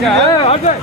यहाँ पर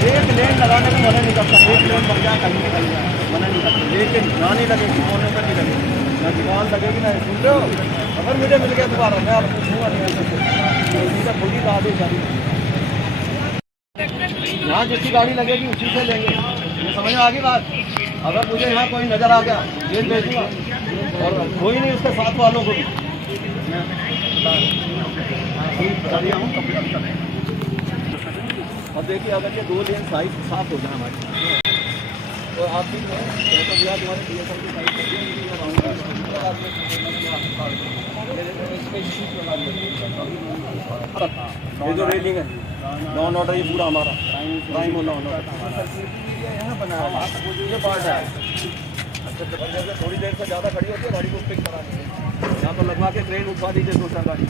एक लेन लगाने को मना नहीं करता, एक लेन बन जाए कहीं निकल जाए मना नहीं करता, लेकिन ना नहीं लगेगी, कोने पर नहीं लगेगी, ना दीवार लगेगी, ना सुन रहे हो। अगर मुझे मिल गया दोबारा मैं आपको छूँगा नहीं ऐसे सीधा खुद ही आदेश जारी। यहाँ जिसकी गाड़ी लगेगी उसी से लेंगे, ये समझ में आ गई बात। अगर मुझे यहाँ कोई नज़र आ गया जेल भेजूँगा और कोई नहीं उसके साथ वालों को भी अब देखिए अगर ये 2 लेन साइड साफ हो जाए हमारे तो आप भी तुम्हारे ये जो रेलिंग है लॉ एंड ऑर्डर ये पूरा हमारा क्राइम हो लॉ एंड ऑर्डर यहाँ बनाया ये पार्ट है। अच्छा जैसे थोड़ी देर से ज़्यादा खड़ी होती है गाड़ी को पिक करा दीजिए, यहाँ पर लगवा के ट्रेन उठवा दीजिए दूसरा गाड़ी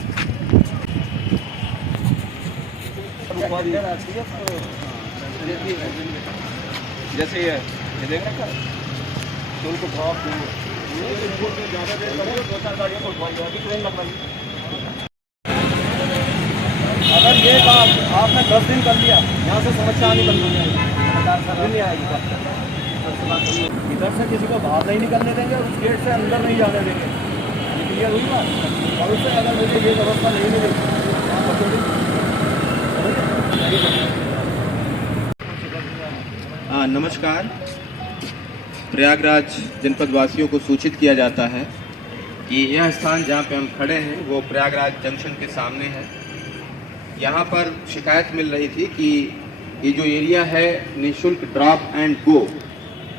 जैसे ये देख रहे हैं शुल्क ड्रॉप ज़्यादा देर करो 2-4 गाड़ियों को उठवाइए अभी ट्रेन लगवाइए। अगर ये काम आपने 10 दिन कर लिया यहाँ से समस्या आनी बंद हो जाएगी, नहीं आएगी। इधर से किसी को बाहर नहीं निकलने देंगे और उस गेट से अंदर नहीं जाने देंगे, क्लियर हुई बात। और उससे अगर मुझे ये व्यवस्था नहीं मिलेगी नमस्कार। प्रयागराज जनपद वासियों को सूचित किया जाता है कि यह स्थान जहां पे हम खड़े हैं वो प्रयागराज जंक्शन के सामने है। यहां पर शिकायत मिल रही थी कि ये जो एरिया है निःशुल्क ड्रॉप एंड गो,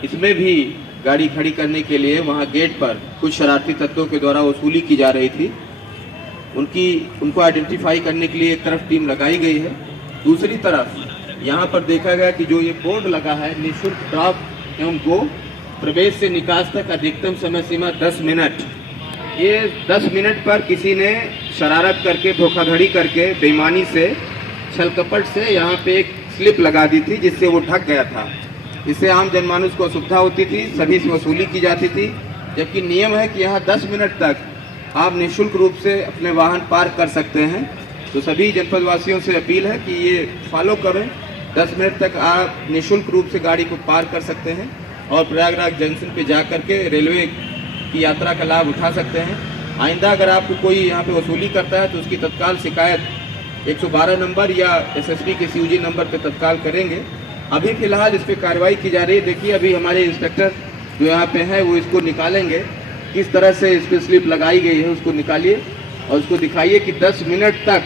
इसमें भी गाड़ी खड़ी करने के लिए वहां गेट पर कुछ शरारती तत्वों के द्वारा वसूली की जा रही थी। उनको आइडेंटिफाई करने के लिए एक तरफ टीम लगाई गई है, दूसरी तरफ यहाँ पर देखा गया कि जो ये बोर्ड लगा है निःशुल्क ड्रॉप एवं गो, प्रवेश से निकास तक अधिकतम समय सीमा 10 मिनट। ये 10 मिनट पर किसी ने शरारत करके धोखाधड़ी करके बेईमानी से छल-कपट से यहाँ पे एक स्लिप लगा दी थी जिससे वो ढक गया था। इससे आम जनमानुस को असुविधा होती थी, सभी से वसूली की जाती थी, जबकि नियम है कि यहाँ 10 मिनट तक आप निःशुल्क रूप से अपने वाहन पार्क कर सकते हैं। तो सभी जनपद वासियों से अपील है कि ये फॉलो करें, 10 मिनट तक आप निःशुल्क रूप से गाड़ी को पार्क कर सकते हैं और प्रयागराज जंक्शन पे जा करके रेलवे की यात्रा का लाभ उठा सकते हैं। आइंदा अगर आपको कोई यहाँ पे वसूली करता है तो उसकी तत्काल शिकायत 112 नंबर या SSP के CUG नंबर पे तत्काल करेंगे। अभी फिलहाल इस पर कार्रवाई की जा रही है। देखिए अभी हमारे इंस्पेक्टर जो यहाँ पे हैं वो इसको निकालेंगे, किस तरह से इस पर स्लिप लगाई गई है उसको निकालिए और उसको दिखाइए कि 10 मिनट तक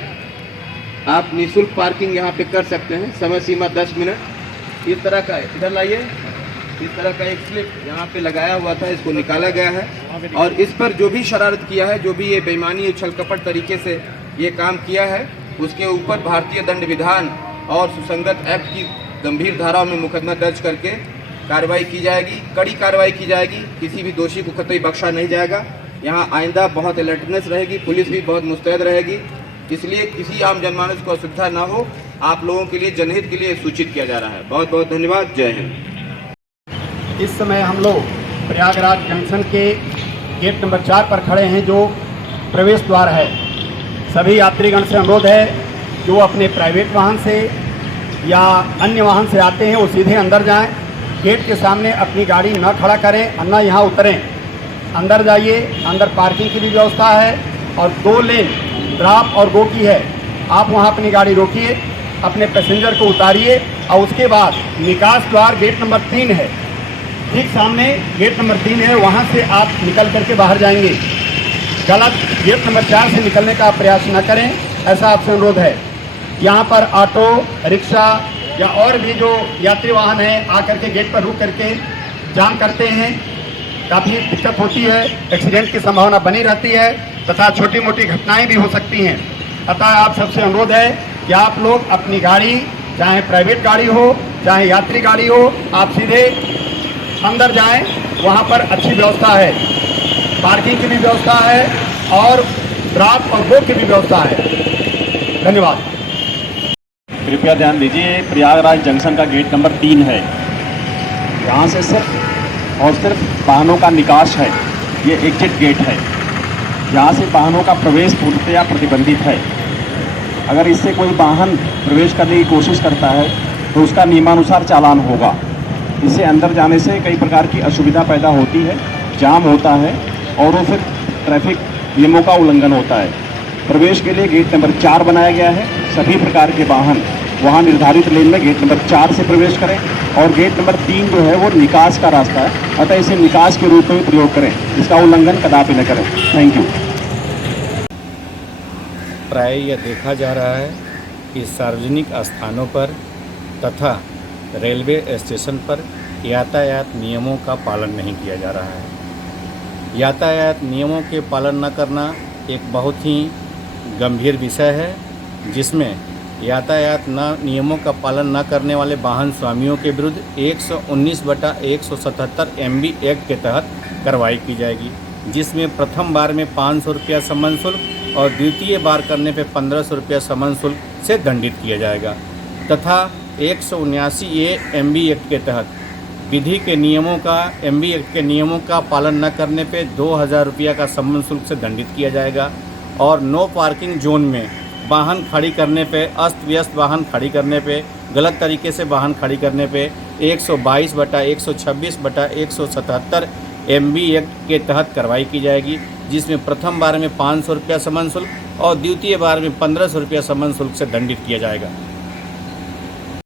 आप निःशुल्क पार्किंग यहाँ पे कर सकते हैं, समय सीमा 10 मिनट। इस तरह का इधर लाइए, इस तरह का एक स्लिप यहाँ पे लगाया हुआ था, इसको निकाला गया है और इस पर जो भी शरारत किया है, जो भी ये बेईमानी छल कपट तरीके से ये काम किया है, उसके ऊपर भारतीय दंड विधान और सुसंगत एक्ट की गंभीर धाराओं में मुकदमा दर्ज करके कार्रवाई की जाएगी, कड़ी कार्रवाई की जाएगी। किसी भी दोषी को कतई बख्शा नहीं जाएगा। यहाँ आइंदा बहुत अलर्टनेस रहेगी, पुलिस भी बहुत मुस्तैद रहेगी, इसलिए किसी आम जनमानस को असुविधा ना हो, आप लोगों के लिए जनहित के लिए सूचित किया जा रहा है। बहुत बहुत धन्यवाद। जय हिंद। इस समय हम लोग प्रयागराज जंक्शन के गेट नंबर 4 पर खड़े हैं, जो प्रवेश द्वार है। सभी यात्रीगण से अनुरोध है, जो अपने प्राइवेट वाहन से या अन्य वाहन से आते हैं वो सीधे अंदर जाएं। गेट के सामने अपनी गाड़ी न खड़ा करें, अन्ना यहाँ उतरें। अंदर जाइए, अंदर पार्किंग की भी व्यवस्था है और 2 लेन ड्रॉप और गो की है। आप वहाँ अपनी गाड़ी रोकिए, अपने पैसेंजर को उतारिए और उसके बाद निकास द्वार गेट नंबर 3 है, ठीक सामने गेट नंबर 3 है, वहाँ से आप निकल करके बाहर जाएंगे। गलत गेट नंबर 4 से निकलने का प्रयास न करें, ऐसा आपसे अनुरोध है। यहाँ पर ऑटो, रिक्शा या और भी जो यात्री वाहन हैं आकर के गेट पर रुक करके जाम करते हैं, काफ़ी दिक्कत होती है, एक्सीडेंट की संभावना बनी रहती है तथा छोटी मोटी घटनाएं भी हो सकती हैं। अतः आप सबसे अनुरोध है कि आप लोग अपनी गाड़ी, चाहे प्राइवेट गाड़ी हो चाहे यात्री गाड़ी हो, आप सीधे अंदर जाएं। वहाँ पर अच्छी व्यवस्था है, पार्किंग की भी व्यवस्था है और ड्रॉप और गो की भी व्यवस्था है। धन्यवाद। कृपया ध्यान दीजिए, प्रयागराज जंक्शन का गेट नंबर 3 है। यहाँ से सिर्फ और सिर्फ वाहनों का निकास है, ये एग्जिट गेट है। यहाँ से वाहनों का प्रवेश पूर्णतया प्रतिबंधित है। अगर इससे कोई वाहन प्रवेश करने की कोशिश करता है तो उसका नियमानुसार चालान होगा। इससे अंदर जाने से कई प्रकार की असुविधा पैदा होती है, जाम होता है और वो फिर ट्रैफिक नियमों का उल्लंघन होता है। प्रवेश के लिए गेट नंबर 4 बनाया गया है। सभी प्रकार के वाहन वहाँ निर्धारित लेन में गेट नंबर 4 से प्रवेश करें और गेट नंबर 3 जो है वो निकास का रास्ता है, अतः इसे निकास के रूप में प्रयोग करें, इसका उल्लंघन कदापि न करें। Thank you. प्राय यह देखा जा रहा है कि सार्वजनिक स्थानों पर तथा रेलवे स्टेशन पर यातायात नियमों का पालन नहीं किया जा रहा है। यातायात नियमों के पालन न करना एक बहुत ही गंभीर विषय है, जिसमें यातायात नियमों का पालन न करने वाले वाहन स्वामियों के विरुद्ध 119/177 MB एक्ट के तहत कार्रवाई की जाएगी, जिसमें प्रथम बार में 500 रुपया समन शुल्क और द्वितीय बार करने पर 1500 रुपया समन शुल्क से दंडित किया जाएगा तथा 179A MB एक्ट के तहत विधि के नियमों का MB एक्ट के नियमों का पालन न करने पे 2000 रुपया का समन शुल्क से दंडित किया जाएगा और नो पार्किंग जोन में वाहन खड़ी करने पे, अस्त व्यस्त वाहन खड़ी करने पे, गलत तरीके से वाहन खड़ी करने पे 122/126/177 MB एक्ट के तहत कार्रवाई की जाएगी, जिसमें प्रथम बार में 500 रुपया समन शुल्क और द्वितीय बार में 1500 रुपया समन शुल्क से दंडित किया जाएगा।